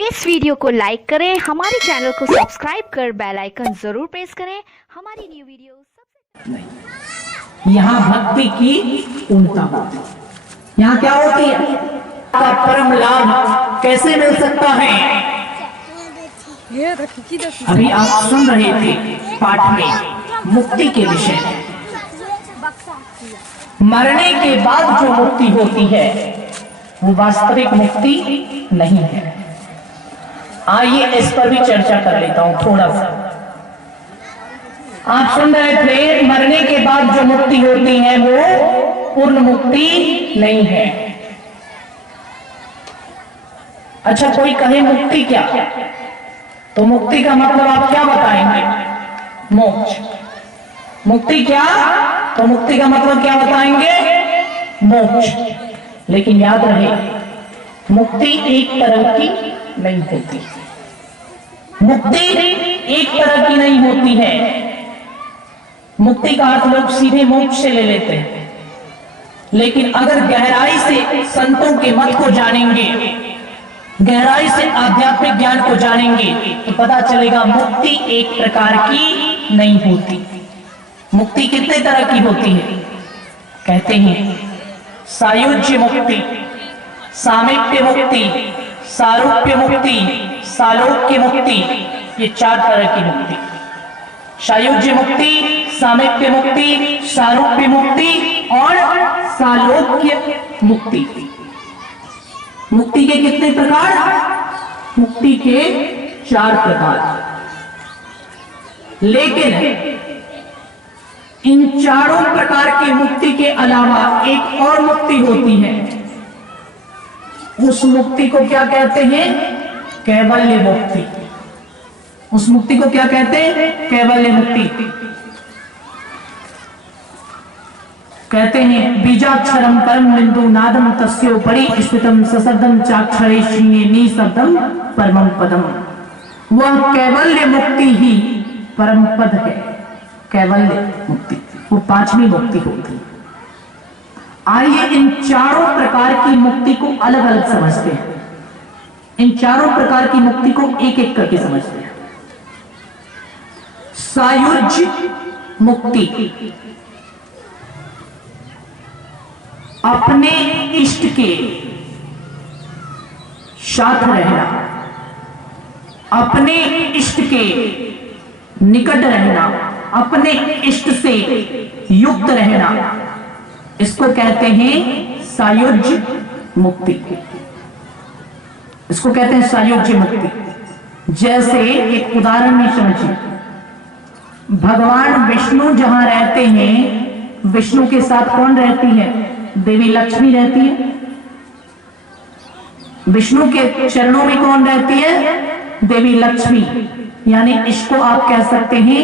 इस वीडियो को लाइक करें, हमारे चैनल को सब्सक्राइब कर बेल आइकन जरूर प्रेस करें हमारी न्यू वीडियो सबसे नहीं। यहाँ भक्ति की उल्टा होती है। यहाँ क्या होती है? का परम लाभ कैसे मिल सकता है? अभी आप सुन रहे थे पाठ में मुक्ति के विषय में। मरने के बाद जो मुक्ति होती है वो वास्तविक मुक्ति नहीं है। आइए इस पर भी चर्चा कर लेता हूं थोड़ा सा। आप सुन रहे थे मरने के बाद जो मुक्ति होती है वो पूर्ण मुक्ति नहीं है। अच्छा, कोई कहे मुक्ति क्या? तो मुक्ति का मतलब आप क्या बताएंगे? मोक्ष। मुक्ति क्या? तो मुक्ति का मतलब क्या बताएंगे? मोक्ष। लेकिन याद रहे, मुक्ति एक तरह की नहीं होती। मुक्ति एक तरह की नहीं होती है। मुक्ति का अर्थ लोग सीधे मोक्ष से ले लेते हैं, लेकिन अगर गहराई से संतों के मत को जानेंगे, गहराई से आध्यात्मिक ज्ञान को जानेंगे, तो पता चलेगा मुक्ति एक प्रकार की नहीं होती। मुक्ति कितने तरह की होती है? कहते हैं सायुज्य मुक्ति, सामीप्य मुक्ति, सारूप्य मुक्ति, सालोक्य मुक्ति। ये चार तरह की मुक्ति। सायुज्य मुक्ति, सामीप्य मुक्ति, सारूप्य मुक्ति और सालोक्य मुक्ति। मुक्ति के कितने प्रकार? मुक्ति के चार प्रकार। लेकिन इन चारों प्रकार की मुक्ति के अलावा एक और मुक्ति होती है। उस मुक्ति को क्या कहते हैं? कैवल्य मुक्ति। उस मुक्ति को क्या कहते हैं? कैवल्य मुक्ति। कहते हैं बीजाक्षरम परम बिंदु नादम तस्योपरि स्थितम सशब्दम चाक्षरे श्रीये निशब्दम परमं पदम। वह कैवल्य मुक्ति ही परम पद है। कैवल्य मुक्ति वो पांचवी मुक्ति होती है। आइए इन चारों प्रकार की मुक्ति को अलग अलग समझते हैं। इन चारों प्रकार की मुक्ति को एक एक करके समझते हैं। सायुज्य मुक्ति, अपने इष्ट के साथ रहना, अपने इष्ट के निकट रहना, अपने इष्ट से युक्त रहना, इसको कहते हैं सायुज्य मुक्ति। इसको कहते हैं सायुज्य मुक्ति। जैसे एक उदाहरण में समझिए, भगवान विष्णु जहां रहते हैं, विष्णु के साथ कौन रहती है? देवी लक्ष्मी रहती है। विष्णु के चरणों में कौन रहती है? देवी लक्ष्मी। यानी इसको आप कह सकते हैं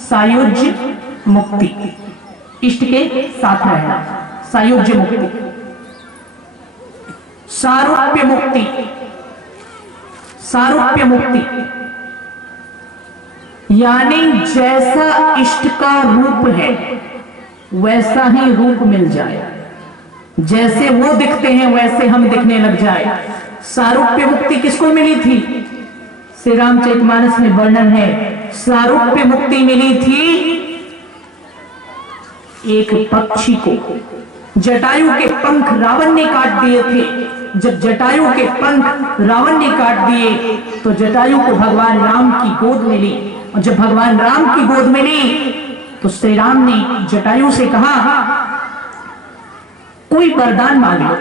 सायुज्य मुक्ति, इष्ट के साथ रहना, सायुज्य मुक्ति। सारूप्य मुक्ति, सारूप्य मुक्ति यानी जैसा इष्ट का रूप है वैसा ही रूप मिल जाए, जैसे वो दिखते हैं वैसे हम दिखने लग जाए। सारूप्य मुक्ति किसको मिली थी? श्री रामचरितमानस में वर्णन है। सारूप्य मुक्ति मिली थी एक पक्षी को। जटायु के पंख रावण ने काट दिए थे। जब जटायु के पंख रावण ने काट दिए तो जटायु को भगवान राम की गोद मिली, और जब भगवान राम की गोद मिली तो श्री राम ने जटायु से कहा कोई वरदान मांग लो।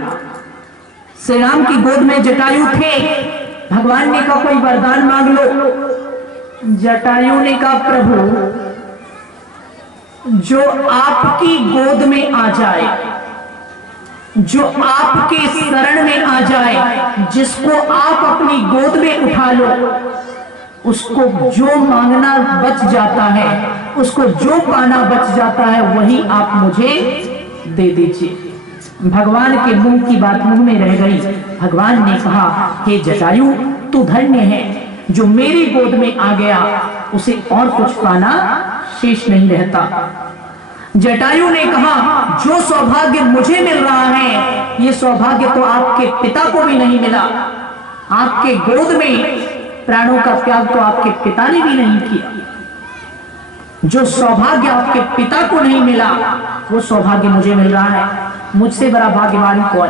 श्री राम की गोद में जटायु थे। भगवान ने कहा कोई वरदान मांग लो। जटायु ने कहा प्रभु, जो आपकी गोद में आ जाए, जो आपके शरण में आ जाए, जिसको आप अपनी गोद में उठा लो, उसको जो मांगना बच जाता है, उसको जो पाना बच जाता है, वही आप मुझे दे दीजिए। भगवान के मुंह की बात मुंह में रह गई। भगवान ने कहा हे जटायु, तू धन्य है, जो मेरी गोद में आ गया उसे और कुछ पाना शेष नहीं रहता। जटायु ने कहा जो सौभाग्य मुझे मिल रहा है, ये सौभाग्य तो आपके पिता को भी नहीं मिला। आपके गोद में प्राणों का त्याग तो आपके पिता ने भी नहीं किया। जो सौभाग्य आपके पिता को नहीं मिला वो सौभाग्य मुझे मिल रहा है। मुझसे बड़ा भाग्यवान कौन?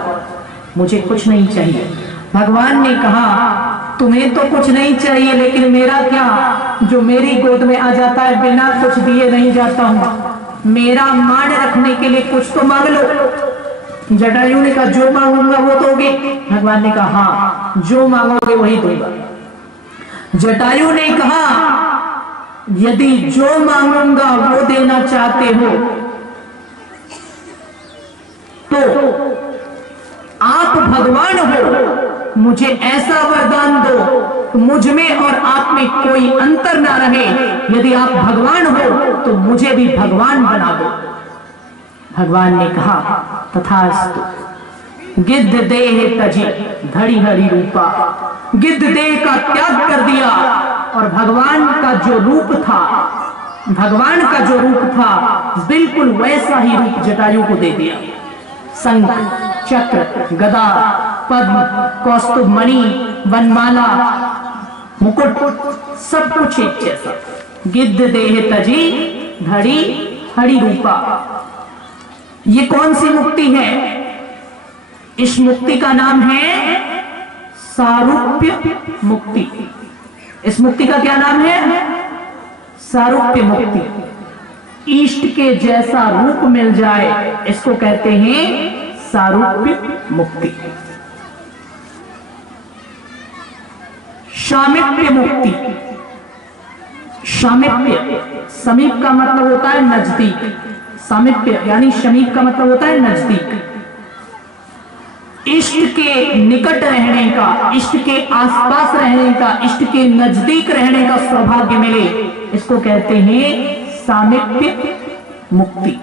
मुझे कुछ नहीं चाहिए। भगवान ने कहा तुम्हें तो कुछ नहीं चाहिए, लेकिन मेरा क्या, जो मेरी गोद में आ जाता है बिना कुछ दिए नहीं जाता हूं। मेरा मान रखने के लिए कुछ तो मांग लो। जटायु ने कहा जो मांगूंगा वो दोगे? भगवान ने कहा हाँ, जो मांगोगे वही दूंगा। जटायु ने कहा यदि जो मांगूंगा वो देना चाहते हो तो आप भगवान हो, मुझे ऐसा वरदान दो कि मुझ में और आप में कोई अंतर ना रहे। यदि आप भगवान हो तो मुझे भी भगवान बना दो। भगवान ने कहा तथास्तु। गिद्ध देह तजी धड़ी हरि रूपा। गिद्ध देह का त्याग कर दिया और भगवान का जो रूप था, भगवान का जो रूप था बिल्कुल वैसा ही रूप जटायु को दे दिया। शंख, चक्र, गदा, पद्म, कौस्तुभ मणि, वनमाला, मुकुट, सब कुछ एक जैसा। गिद्ध देह तजी धड़ी हरि रूपा। ये कौन सी मुक्ति है? इस मुक्ति का नाम है सारूप्य मुक्ति। इस मुक्ति का क्या नाम है? सारूप्य मुक्ति। इष्ट के जैसा रूप मिल जाए इसको कहते हैं सारूप्य मुक्ति। शामीप्य मुक्ति। शामीप्य, समीप का मतलब होता है नजदीक। सामीप्य यानी समीप का मतलब होता है नजदीक। इष्ट के निकट रहने का, इष्ट के आसपास रहने का, इष्ट के नजदीक रहने का सौभाग्य मिले, इसको कहते हैं सामीप्य मुक्ति।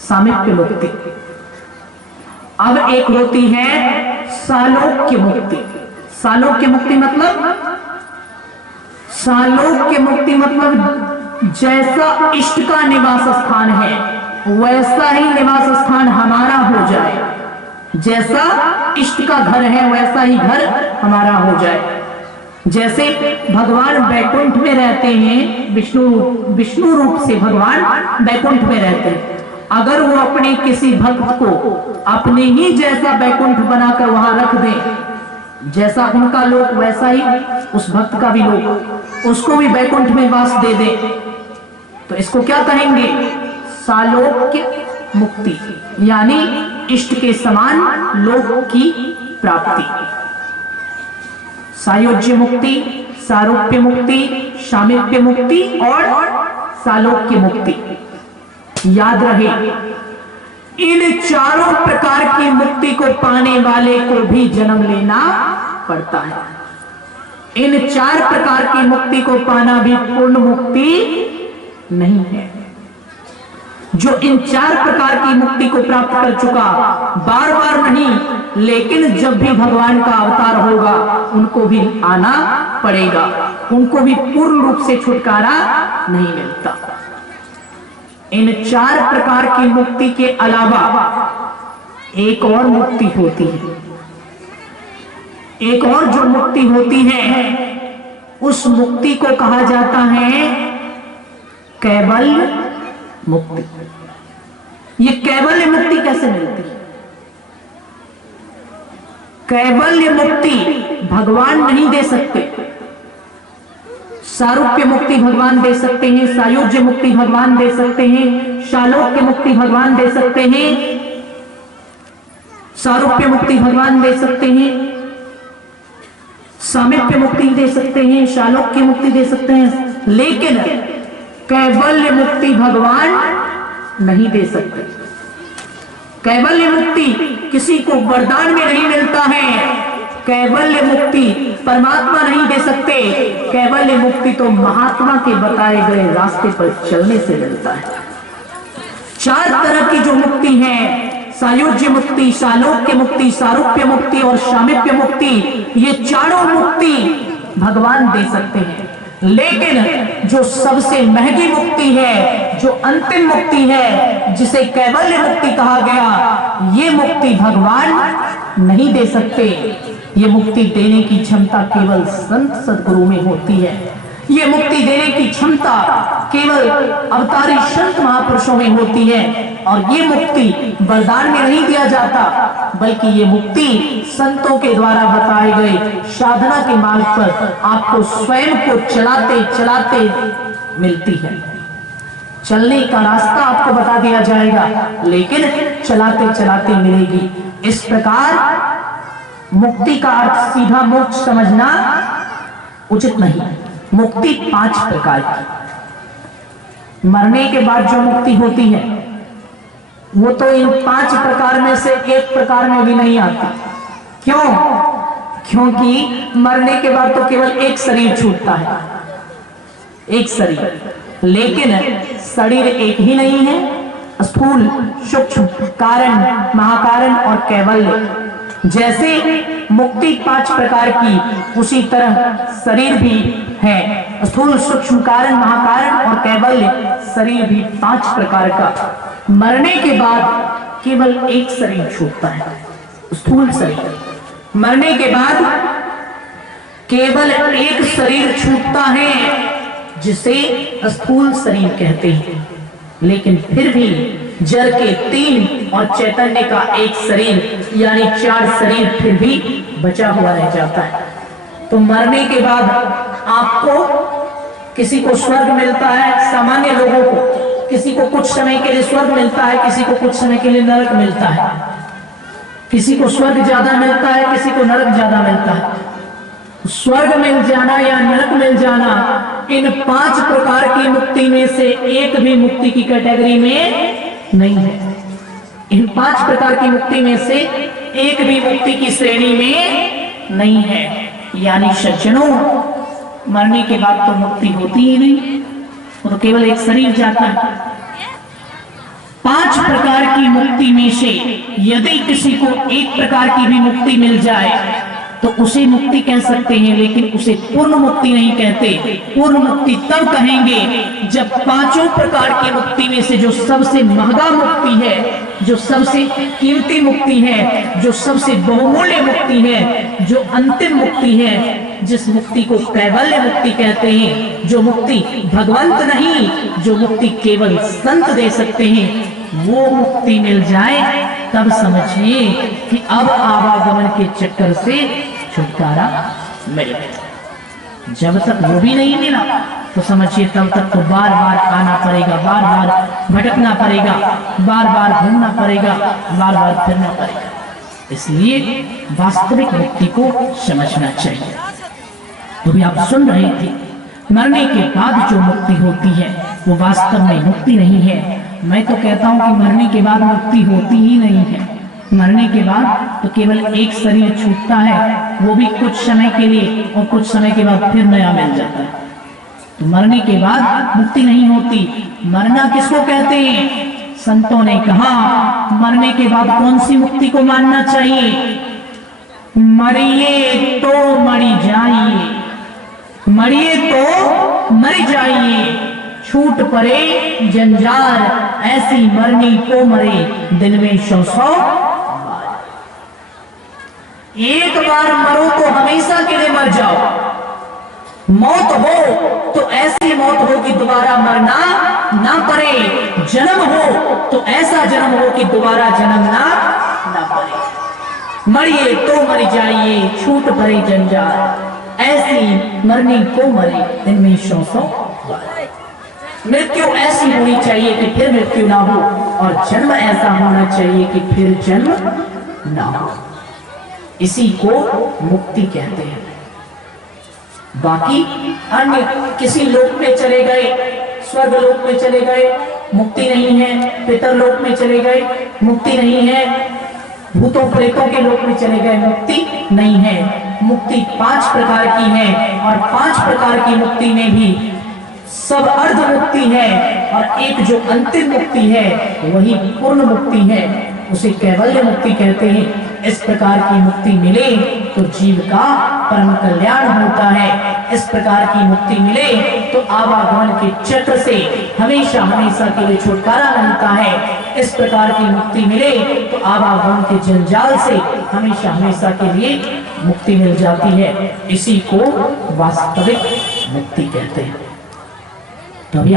सामीप्य मुक्ति। अब एक होती है सालोक्य मुक्ति। सालोक्य मुक्ति मतलब, सालोक्य मुक्ति मतलब जैसा इष्ट का निवास स्थान है वैसा ही निवास स्थान हमारा हो जाए। जैसा इष्ट का घर है वैसा ही घर हमारा हो जाए। जैसे भगवान बैकुंठ में रहते हैं, विष्णु रूप से भगवान बैकुंठ में रहते हैं। अगर वो अपने किसी भक्त को अपने ही जैसा बैकुंठ बनाकर वहां रख दें, जैसा उनका लोक वैसा ही उस भक्त का भी लोक, उसको भी बैकुंठ में वास दे दे, तो इसको क्या कहेंगे? सालोक्य मुक्ति, यानी इष्ट के समान लोक की प्राप्ति। सायोज्य मुक्ति, सारूप्य मुक्ति, शामीप्य मुक्ति और सालोक्य मुक्ति। याद रहे, इन चारों प्रकार की मुक्ति को पाने वाले को भी जन्म लेना पड़ता है। इन चार प्रकार की मुक्ति को पाना भी पूर्ण मुक्ति नहीं है। जो इन चार प्रकार की मुक्ति को प्राप्त कर चुका, बार बार नहीं, लेकिन जब भी भगवान का अवतार होगा उनको भी आना पड़ेगा, उनको भी पूर्ण रूप से छुटकारा नहीं मिलता। इन चार प्रकार की मुक्ति के अलावा एक और मुक्ति होती है। एक और जो मुक्ति होती है उस मुक्ति को कहा जाता है कैवल्य मुक्ति। ये कैवल्य मुक्ति कैसे मिलती है? कैवल्य मुक्ति भगवान नहीं दे सकते। सारूप्य मुक्ति भगवान दे सकते हैं, सायुज्य मुक्ति भगवान दे सकते हैं, शालोक्य मुक्ति भगवान दे सकते हैं, सारूप्य मुक्ति भगवान दे सकते हैं, सामीप्य मुक्ति दे सकते हैं, शालोक्य मुक्ति दे सकते हैं, लेकिन कैवल्य मुक्ति भगवान नहीं दे सकते। कैवल्य मुक्ति किसी को वरदान में नहीं मिलता है। कैवल्य मुक्ति परमात्मा नहीं दे सकते। कैवल्य मुक्ति तो महात्मा के बताए गए रास्ते पर चलने से मिलता है। चार तरह की जो मुक्ति है, सायुज्य मुक्ति, शालोक्य मुक्ति, सारूप्य मुक्ति और शामीप्य मुक्ति, ये चारों मुक्ति भगवान दे सकते हैं। लेकिन जो सबसे महंगी मुक्ति है, जो अंतिम मुक्ति है, जिसे कैवल्य मुक्ति कहा गया, ये मुक्ति भगवान नहीं दे सकते। ये मुक्ति देने की क्षमता केवल संत सद्गुरु में होती है। ये मुक्ति देने की क्षमता केवल अवतारी संत महापुरुषों में होती है। और ये मुक्ति वरदान में नहीं दिया जाता, बल्कि ये मुक्ति संतों के द्वारा बताए गए साधना के मार्ग पर आपको स्वयं को चलाते चलाते मिलती है। चलने का रास्ता आपको बता दिया जाएगा, लेकिन चलाते चलाते मिलेगी। इस प्रकार मुक्ति का अर्थ सीधा मोक्ष समझना उचित नहीं। मुक्ति 5 प्रकार की। मरने के बाद जो मुक्ति होती है वो तो इन 5 प्रकार में से एक प्रकार में भी नहीं आती। क्यों? क्योंकि मरने के बाद तो केवल एक शरीर छूटता है, एक शरीर। लेकिन शरीर एक ही नहीं है, स्थूल, सूक्ष्म, कारण, महाकारण और कैवल्य। जैसे मुक्ति 5 प्रकार की, उसी तरह शरीर भी है। स्थूल, सूक्ष्म, कारण, महाकारण और कैवल्य शरीर भी 5 प्रकार का। मरने के बाद केवल एक शरीर छूटता है, स्थूल शरीर। मरने के बाद केवल एक शरीर छूटता है, जिसे स्थूल शरीर कहते हैं। लेकिन फिर भी जड़ के 3 और चैतन्य का एक शरीर, यानी 4 शरीर फिर भी बचा हुआ रह जाता है। तो मरने के बाद आपको किसी को स्वर्ग मिलता है, सामान्य लोगों को किसी को कुछ समय के लिए स्वर्ग मिलता है, किसी को कुछ समय के लिए नरक मिलता है। किसी को स्वर्ग ज्यादा मिलता है, किसी को नरक ज्यादा मिलता है। स्वर्ग मिल जाना या नरक मिल जाना, इन 5 प्रकार की मुक्ति में से एक भी मुक्ति की कैटेगरी में नहीं है। इन 5 प्रकार की मुक्ति में से एक भी मुक्ति की श्रेणी में नहीं है। यानी सज्जनों, मरने के बाद तो मुक्ति होती ही नहीं, वो तो केवल एक शरीर जाता है। 5 प्रकार की मुक्ति में से यदि किसी को एक प्रकार की भी मुक्ति मिल जाए तो उसे मुक्ति कह सकते हैं, लेकिन उसे पूर्ण मुक्ति नहीं कहते। पूर्ण मुक्ति तब कहेंगे जब 5 प्रकार की मुक्ति में से जो सबसे महंगा मुक्ति है, जो सबसे कीमती मुक्ति है, जो सबसे बहुमूल्य मुक्ति है, जो अंतिम मुक्ति है, जिस मुक्ति को कैवल्य मुक्ति कहते हैं, जो मुक्ति भगवंत नहीं, जो मुक्ति केवल संत दे सकते हैं, वो मुक्ति मिल जाए, तब समझिए कि अब आवागमन के चक्कर से छुटकारा मिल गया। जब तक वो भी नहीं मिला तो समझिए तब तक तो बार बार आना पड़ेगा, बार बार भटकना पड़ेगा, बार बार घूमना पड़ेगा, बार बार फिरना पड़ेगा। इसलिए वास्तविक मुक्ति को समझना चाहिए। तो भी आप सुन रहे थे, मरने के बाद जो मुक्ति होती है वो वास्तव में मुक्ति नहीं है। मैं तो कहता हूं कि मरने के बाद मुक्ति होती ही नहीं है। मरने के बाद तो केवल एक शरीर छूटता है, वो भी कुछ समय के लिए, और कुछ समय के बाद फिर नया मिल जाता है। तो मरने के बाद मुक्ति नहीं होती। मरना किसको कहते हैं? संतों ने कहा मरने के बाद कौन सी मुक्ति को मानना चाहिए? मरिए तो मरी जाइए, मरिए तो मर जाइए, छूट पड़े जंजार, ऐसी मरनी को मरे दिन में 100 बार। एक बार मरो तो हमेशा के लिए मर जाओ। मौत हो तो ऐसी मौत हो कि दोबारा मरना ना पड़े। जन्म हो तो ऐसा जन्म हो कि दोबारा जन्म ना पड़े। मरिए तो मर जाइए, छूट पड़े जंजार, ऐसी मरनी को मरे दिन में 100 बार। मृत्यु ऐसी होनी चाहिए कि फिर मृत्यु ना हो, और जन्म ऐसा होना चाहिए कि फिर जन्म ना हो। इसी को मुक्ति कहते हैं। बाकी अन्य किसी लोक में चले गए, स्वर्ग लोक में चले गए, मुक्ति नहीं है। पितरलोक में चले गए, मुक्ति नहीं है। भूतों प्रेतों के लोक में चले गए, मुक्ति नहीं है। मुक्ति 5 प्रकार की है, और 5 प्रकार की मुक्ति में भी सब अर्ध मुक्ति है, और एक जो अंतिम मुक्ति है वही पूर्ण मुक्ति है, उसे कैवल्य मुक्ति कहते हैं। इस प्रकार की मुक्ति मिले तो जीव का परम कल्याण होता है। इस प्रकार की मुक्ति मिले तो आवागमन के चक्र से हमेशा हमेशा के लिए छुटकारा मिलता है। इस प्रकार की मुक्ति मिले तो आवागमन के जंजाल से हमेशा हमेशा के लिए मुक्ति मिल जाती है। इसी को वास्तविक मुक्ति कहते हैं। तो अभी